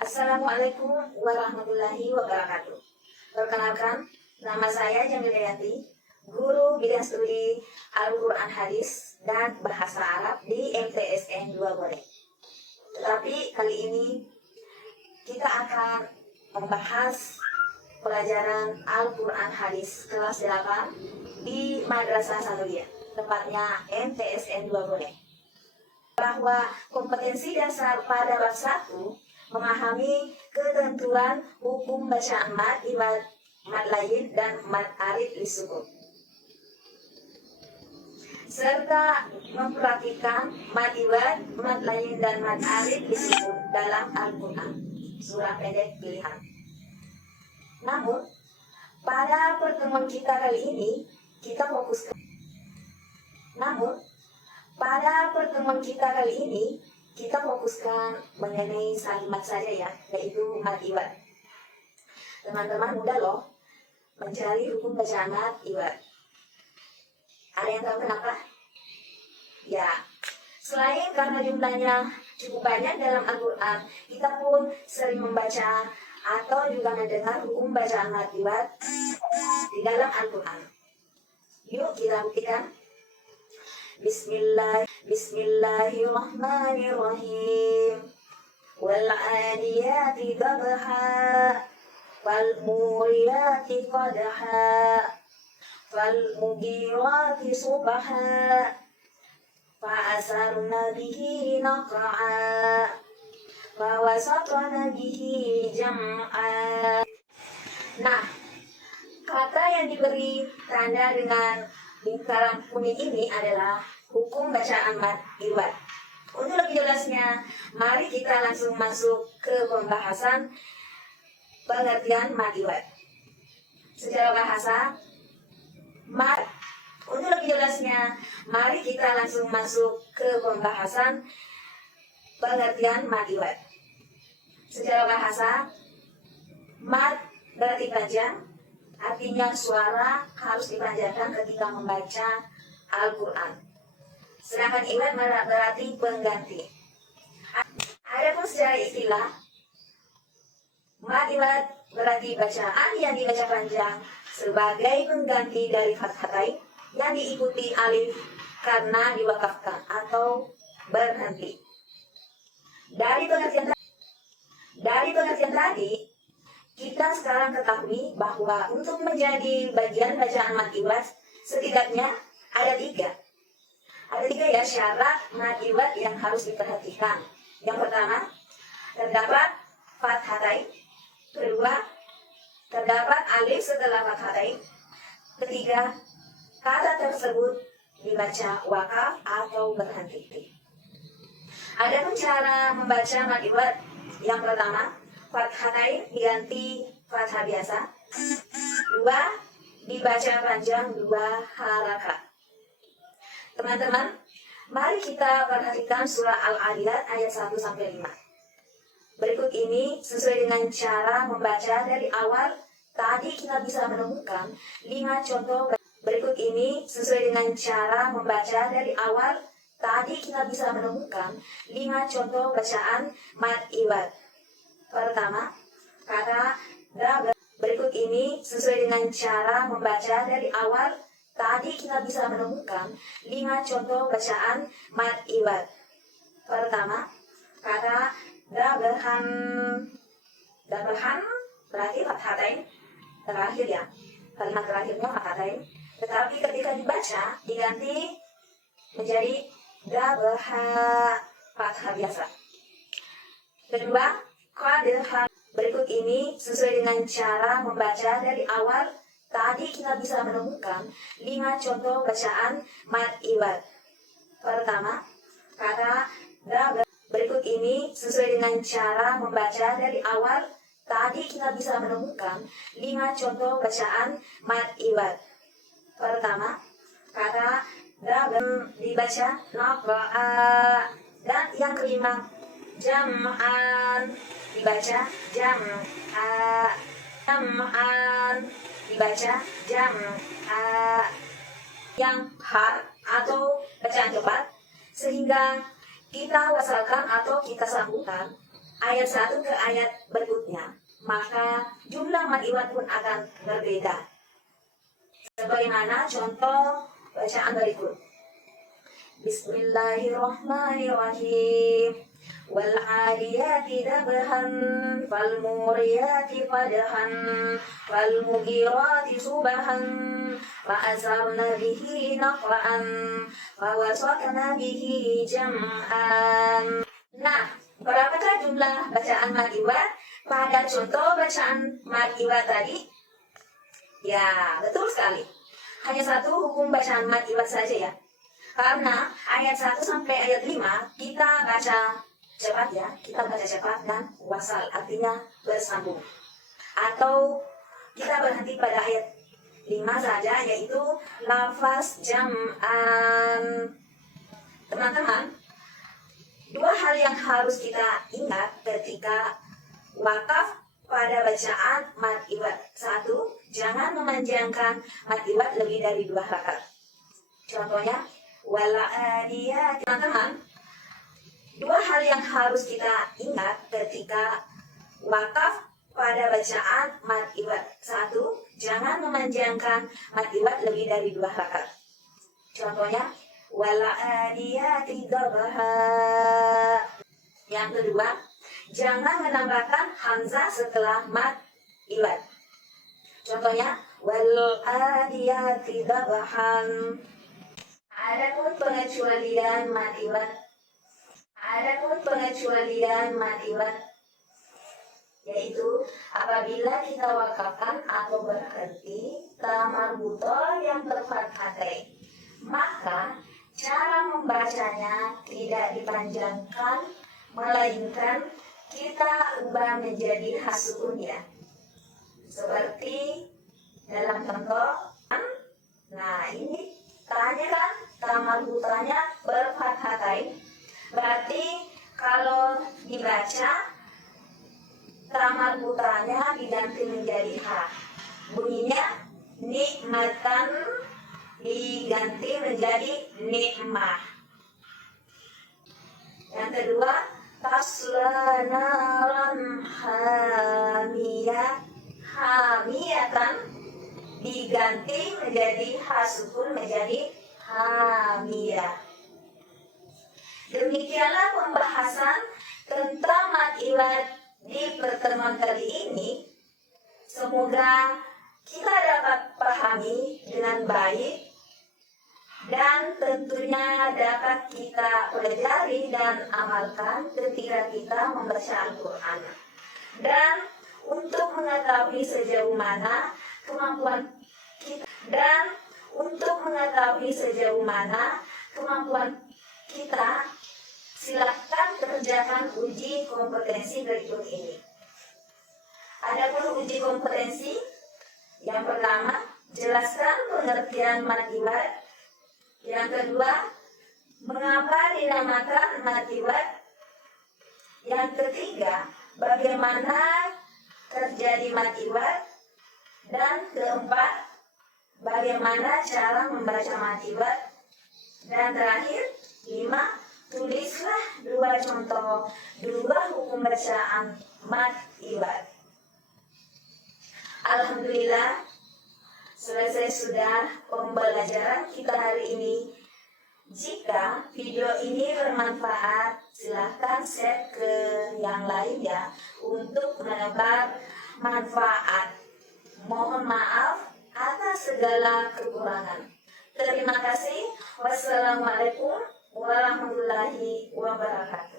Assalamualaikum warahmatullahi wabarakatuh. Perkenalkan, nama saya Jamil Dayanti, guru bidang studi Al-Quran Hadis dan Bahasa Arab di MTSN 2 Bone. Tetapi kali ini kita akan membahas pelajaran Al-Quran Hadis kelas 8 di Madrasah Sanawiyah, tepatnya MTSN 2 Bone. Bahwa kompetensi dasar pada bab 1 memahami ketentuan hukum bacaan mad, iwad, mad lain, dan mad arid lisukun, serta memperhatikan mad iwad, mad lain, dan mad arid lisukun dalam Al-Quran, surah pendek pilihan. Namun, pada pertemuan kita kali ini, kita fokuskan mengenai kalimat saja ya, yaitu mad iwad. Teman-teman mudah loh mencari hukum bacaan mad iwad. Ada yang tahu kenapa? Ya, selain karena jumlahnya cukup banyak dalam Al-Quran, kita pun sering membaca atau juga mendengar hukum bacaan mad iwad di dalam Al-Quran. Yuk kita buktikan. Bismillahirrahmanirrahim. Wal-'adiyati dhabha, wal-muriyati qadha, wal-mugirati subha, fa'asarna bihi naq'a, fawasatna bihi jam'a. Nah, kata yang diberi tanda dengan lingkaran kuning ini adalah hukum bacaan mad iwad. Untuk lebih jelasnya, mari kita langsung masuk ke pembahasan pengertian mad iwad. Secara bahasa, mad. Untuk lebih jelasnya, mari kita langsung masuk ke pembahasan pengertian mad iwad. Secara bahasa, mad berarti panjang. Artinya suara harus dipanjangkan ketika membaca Al-Quran. Sedangkan iwad berarti pengganti. Adapun secara istilah, mad iwad berarti bacaan yang dibaca panjang sebagai pengganti dari fathatain yang diikuti alif karena diwakafkan atau berhenti. Dari pengertian tadi, kita sekarang ketahui bahwa untuk menjadi bagian bacaan mad iwad setidaknya ada tiga ya syarat mad iwad yang harus diperhatikan. Yang pertama, terdapat fathatain. Kedua, terdapat alif setelah fathatain. Ketiga, kata tersebut dibaca wakaf atau berhenti. Adapun cara membaca mad iwad, yang pertama, fathatain diganti fathah biasa. Dua, dibaca panjang 2 harakat. Teman-teman, mari kita perhatikan surah Al-'Adiyat ayat 1-5. Berikut ini sesuai dengan cara membaca dari awal. Tadi kita bisa menemukan 5 contoh. Berikut ini sesuai dengan cara membaca dari awal. Tadi kita bisa menemukan 5 contoh bacaan mad iwad. Pertama, kata dra. Berikut ini sesuai dengan cara membaca dari awal. Tadi kita bisa menemukan 5 contoh bacaan mad iwad. Pertama, kata dabahan. Dabahan berarti fathatain terakhir ya. Kalimat terakhirnya fathatain. Tetapi ketika dibaca diganti menjadi dabaha, fathah biasa. Kedua, qadha. Berikut ini sesuai dengan cara membaca dari awal. Tadi kita bisa menemukan 5 contoh bacaan mad iwad. Pertama, kata dra. Berikut ini sesuai dengan cara membaca dari awal. Tadi kita bisa menemukan 5 contoh bacaan mad iwad. Pertama, kata dra dibaca naq'a. Dan yang kelima, jam'an dibaca jam'a. Jam'an dibaca jam'a. Yang har atau bacaan cepat sehingga kita wasalkan atau kita sambungkan ayat 1 ke ayat berikutnya, maka jumlah mad iwad pun akan berbeda. Sebagaimana contoh bacaan berikut. Bismillahirrahmanirrahim. Wal 'adiyati dabhan fal muriyati qadhan fal mughirati subhan fa asarna bihi naq'an fa wasaqna bihi jam'an. Nah, berapakah jumlah bacaan mad iwad pada contoh bacaan mad iwad tadi? Ya, betul sekali. Hanya satu hukum bacaan mad iwad saja ya. Karena ayat 1 sampai ayat 5 kita baca cepat ya. Kita baca cepat dan wasal, artinya bersambung. Atau kita berhenti pada ayat 5 saja, yaitu lafaz jam'an. Teman-teman, dua hal yang harus kita ingat ketika wakaf pada bacaan mad iwad. 1, jangan memanjangkan mad iwad lebih dari 2 rakaat. Contohnya, wal'adiyat. Teman-teman, dua hal yang harus kita ingat ketika wakaf pada bacaan mad iwad. 1, jangan memanjangkan mad iwad lebih dari 2 rakaat. Contohnya, wal'adiyati dhabha. Yang kedua, jangan menambahkan hamzah setelah mad iwad. Contohnya, wal'adiyati dhabhan. Adapun pengecualian mad iwad yaitu apabila kita wakafkan atau berhenti ta marbutoh yang berfathatain, maka cara membacanya tidak dipanjangkan, melainkan kita ubah menjadi hasukun ya. Seperti dalam contoh, nah ini tanya kan, ta marbutohnya berfathatain. Berarti kalau dibaca ta marbutohnya diganti menjadi ha. Bunyinya nikmatan diganti menjadi nikmah. Yang kedua, tasla naran hamiyatan diganti menjadi hasukun menjadi hamiyah. Demikianlah pembahasan tentang mad iwad di pertemuan kali ini. Semoga kita dapat pahami dengan baik dan tentunya dapat kita pelajari dan amalkan ketika kita membaca Al-Quran. Dan untuk mengetahui sejauh mana kemampuan kita, silakan kerjakan uji kompetensi berikut ini. Adapun uji kompetensi yang pertama, jelaskan pengertian mad iwad. Yang kedua, mengapa dinamakan mad iwad. Yang ketiga, bagaimana terjadi mad iwad. Dan keempat, bagaimana cara membaca mad iwad. Dan terakhir, 5, tulislah 2 contoh, 2 hukum bacaan mad iwad. Alhamdulillah, selesai sudah pembelajaran kita hari ini. Jika video ini bermanfaat, silahkan share ke yang lain ya, untuk menebar manfaat. Mohon maaf atas segala kekurangan. Terima kasih. Wassalamualaikum warahmatullahi wabarakatuh.